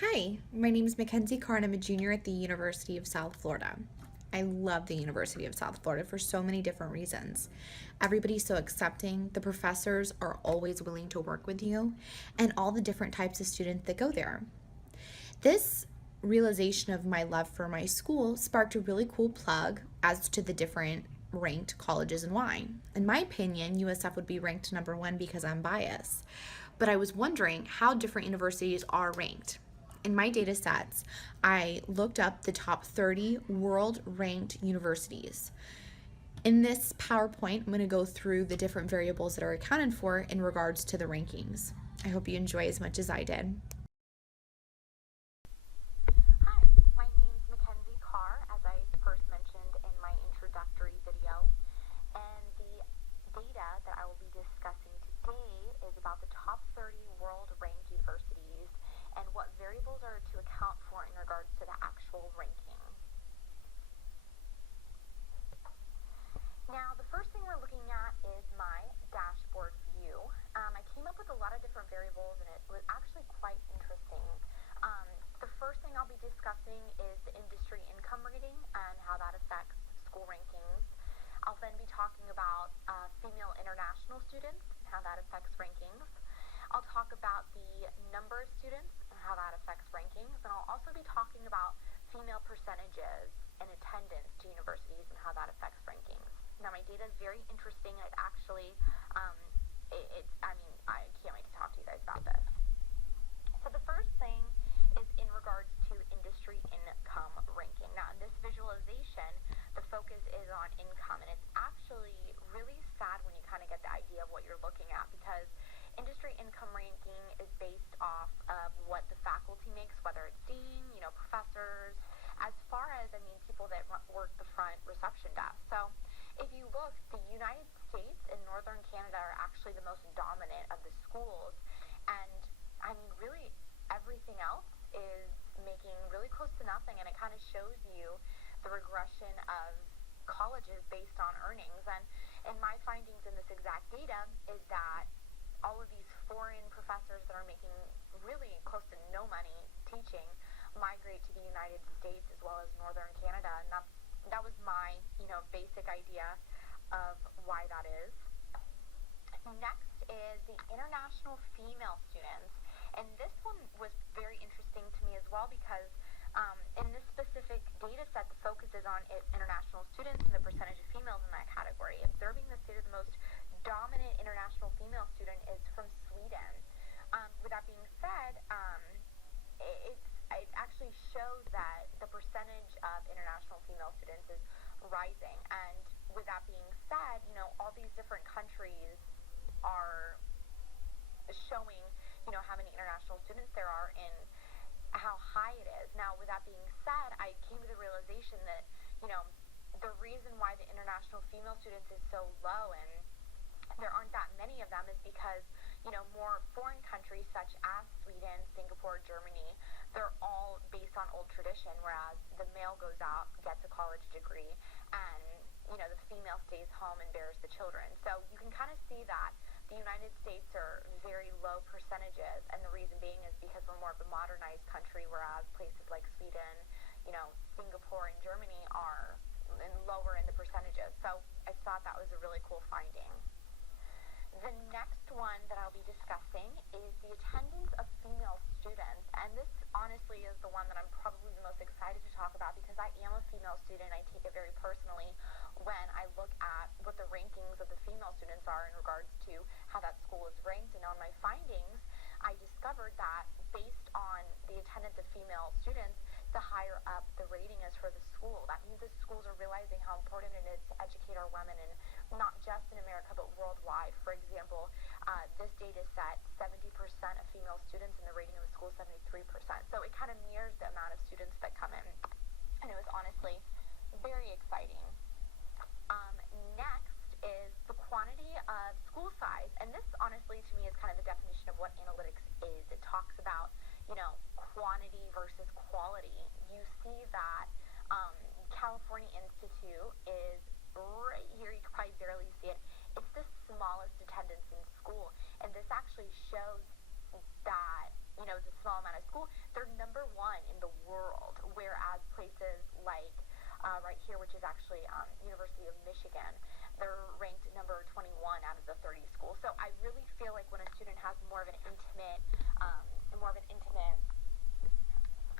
Hi, my name is Mackenzie Carr and I'm a junior at the University of South Florida. I love the University of South Florida for so many different reasons. Everybody's so accepting, the professors are always willing to work with you, and all the different types of students that go there. This realization of my love for my school sparked a really cool plug as to the different ranked colleges and why. In my opinion, USF would be ranked number one because I'm biased. But I was wondering how different universities are ranked. In my data sets, I looked up the top 30 world ranked universities. In this PowerPoint, I'm going to go through the different variables that are accounted for in regards to the rankings. I hope you enjoy as much as I did. Hi, my name's Mackenzie Carr, as I first mentioned in my introductory video, and the data that I will be discussing today is about the top 30 world ranked universities and what variables are to account for in regards to the actual ranking. Now, the first thing we're looking at is my dashboard view. I came up with a lot of different variables, and it was actually quite interesting. The first thing I'll be discussing is the industry income rating and how that affects school rankings. I'll then be talking about female international students and how that affects rankings. I'll talk about the number of students and how that affects rankings. And I'll also be talking about female percentages and attendance to universities and how that affects rankings. Now, my data is very interesting. It actually, I can't wait to talk to you guys about this. So the first thing is in regards to industry income ranking. Now, in this visualization, the focus is on income, and it's actually really sad when you kind of get the idea of what you're looking at, because industry income ranking is based off of what the faculty makes, whether it's dean, professors, as far as, people that work the front reception desk. So if you look, the United States and Northern Canada are actually the most dominant of the schools, and really everything else is making really close to nothing, and it kind of shows you the regression of colleges based on earnings. And my findings in this exact data is that all of these foreign professors that are making really close to no money teaching migrate to the United States as well as Northern Canada, and that was my basic idea of why that is. Next is the international female students, and this one was very interesting to me as well, because in this specific data set, the focus is on international students and the percentage of females in that category. Observing this data, the most dominant international female student is from Sweden. With that being said, it actually shows that the percentage of international female students is rising. And with that being said, all these different countries are showing, how many international students there are and how high it is. Now, with that being said, I came to the realization that, the reason why the international female students is so low and there aren't that many of them is because, more foreign countries such as Sweden, Singapore, Germany, they're all based on old tradition, whereas the male goes out, gets a college degree, and, the female stays home and bears the children. So you can kind of see that the United States are very low percentages, and the reason being is because we're more of a modernized country, whereas places like Sweden, Singapore and Germany are lower in the percentages. So I thought that was a really cool finding. The next one that I'll be discussing is the attendance of female students, and this honestly is the one that I'm probably the most excited to talk about, because I am a female student. I take it very personally when I look at what the rankings of the female students are in regards to how that school is ranked. And on my findings, I discovered that based on the attendance of female students, the higher up the rating is for the school. That means the schools are realizing how important it is to educate our women, and not just in America but worldwide. For example, this data set, 70% of female students in the rating of the school, 73%. So it kind of mirrors the amount of students that come in, and it was honestly very exciting. Next is the quantity of school size, and this honestly to me is kind of the definition of what analytics is. It talks about quantity versus quality. You see that California Institute is right here. You can probably barely see it. It's the smallest attendance in school, and this actually shows that, it's a small amount of school. They're number the world, whereas places like right here, which is actually University of Michigan, they're ranked number 21 out of the 30 schools. So I really feel like when a student has more of an intimate,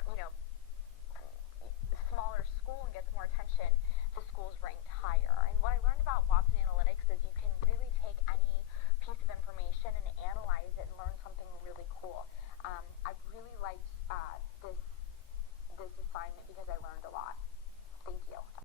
you know, smaller school and gets more attention, the school's ranked higher. And what I learned about Watson Analytics is you can really take any piece of information and analyze it and learn something really cool. I really liked this assignment because I learned a lot. Thank you.